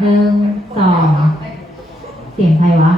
หนึ่งสองเสียงใครวะ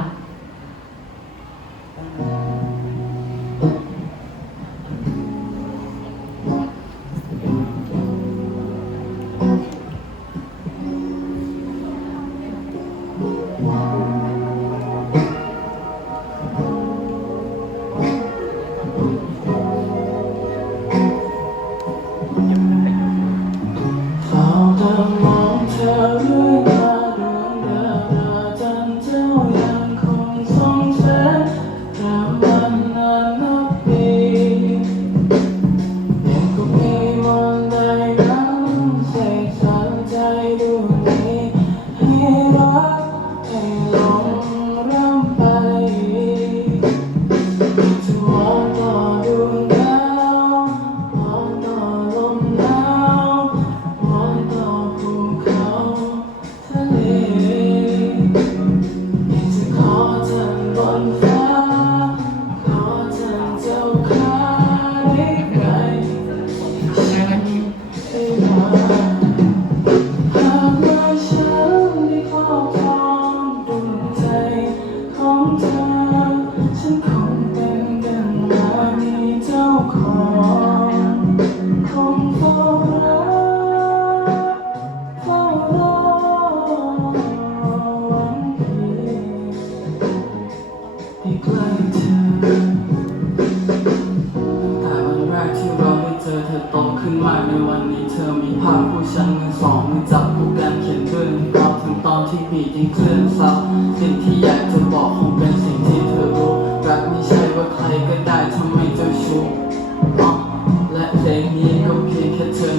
ใกล้เธอแต่วันแรกที่เราได้เจอเธอโตขึ้นมาในวันนี้เธอมีภาพผู้ชันมือสองมือจับผู้แกเขียนด้วยเราถึงตอนที่ปียิ่งเคลื่อนซับสิ่งที่อยากจะบอกคงเป็นสิ่งที่เธอรู้รักไม่ใช่ว่าใครก็ได้ทำไมจ้ชู้และเพลงนี้ก็เพียงแค่เธอ